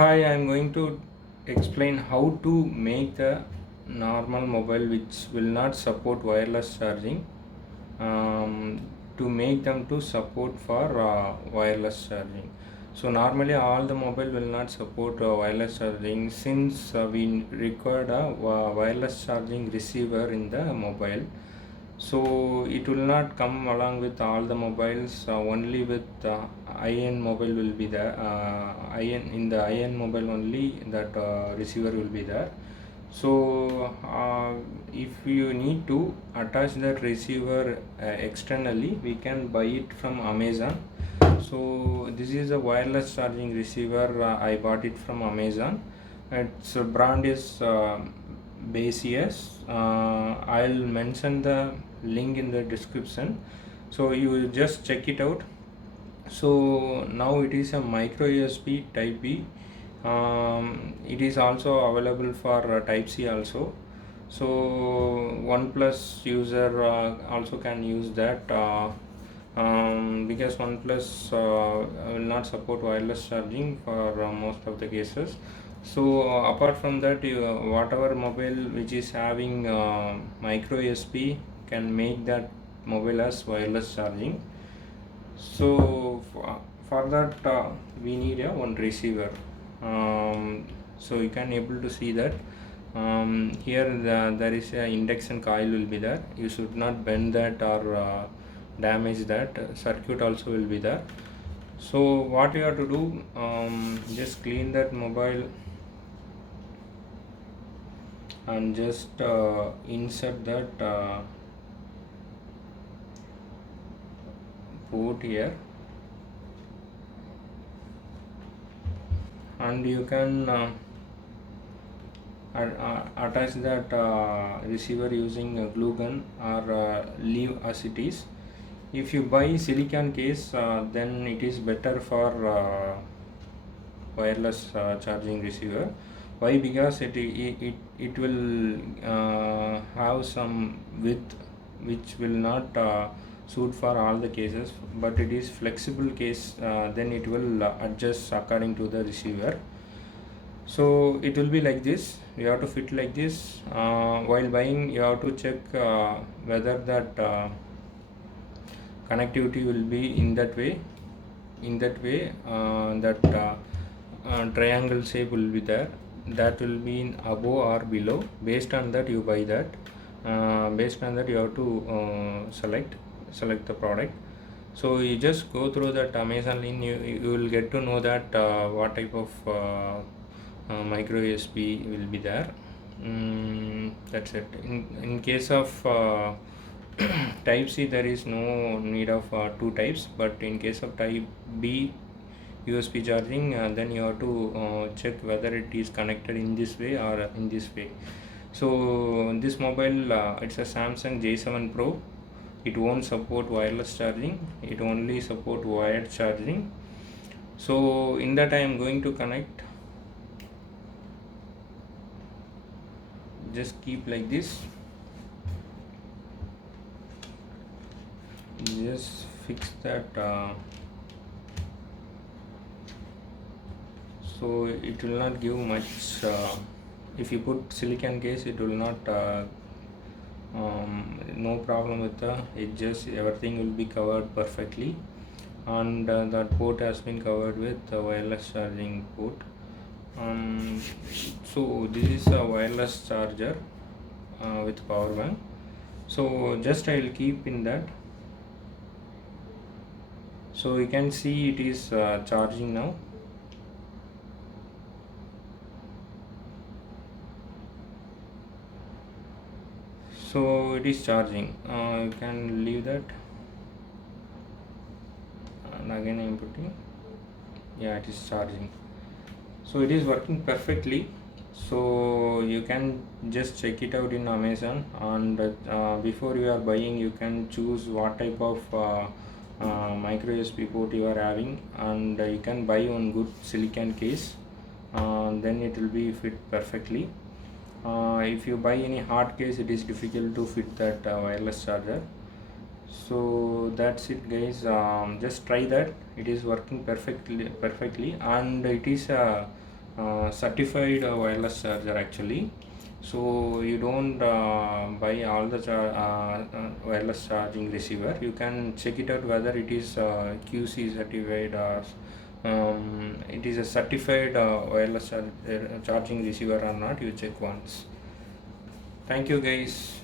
Hi, I'm going to explain how to make the normal mobile which will not support wireless charging to make them to support for wireless charging. So normally all the mobile will not support wireless charging since we required a wireless charging receiver in the mobile. So it will not come along with all the mobiles, only with IN mobile will be there. IN in the IN mobile only that receiver will be there. So if you need to attach that receiver externally, we can buy it from Amazon. So this is a wireless charging receiver. I bought it from Amazon. Its brand is Baseus. I'll mention the link in the description, so you just check it out. So now it is a micro USB type B. It is also available for type C also. So OnePlus user also can use that because OnePlus will not support wireless charging for most of the cases. So apart from that, whatever mobile which is having micro USB can make that mobile as wireless charging. So for that we need a one receiver. So you can able to see that here there is a induction coil will be there. You should not bend that or damage that. Circuit also will be there. So what you have to do, just clean that mobile and just insert that port here, and you can attach that receiver using a glue gun or leave as it is. If you buy silicon case, then it is better for wireless charging receiver. Why? Because it will have some width which will not suit for all the cases, but it is flexible case, then it will adjust according to the receiver. So it will be like this. You have to fit like this. While buying, you have to check whether that connectivity will be in that way. That triangle shape will be there. That will be in above or below. Based on that, you buy that. Based on that, you have to select the product. So you just go through that Amazon link. You will get to know that what type of micro USB will be there. That's it. In case of type C, there is no need of two types, but in case of type B USB charging, then you have to check whether it is connected in this way or in this way. So this mobile, it's a Samsung J7 Pro. It won't support wireless charging, it only support wired charging. So in that I am going to connect. Just keep like this. Just fix that. So it will not give much. If you put silicon case, it will not. No problem with the edges. Everything will be covered perfectly, and that port has been covered with the wireless charging port. So this is a wireless charger with power bank. So just I will keep in that. So you can see it is charging now. So it is charging. You can leave that, and again I am putting. Yeah, it is charging. So it is working perfectly. So you can just check it out in Amazon, and before you are buying, you can choose what type of micro USB port you are having, and you can buy one good silicon case. Then it will be fit perfectly. If you buy any hard case, it is difficult to fit that wireless charger. So that's it, guys. Just try that. It is working perfectly, and it is a certified wireless charger actually. So you don't buy all the wireless charging receiver. You can check it out whether it is QC certified or it is a certified wireless charging receiver or not. You check once. Thank you guys.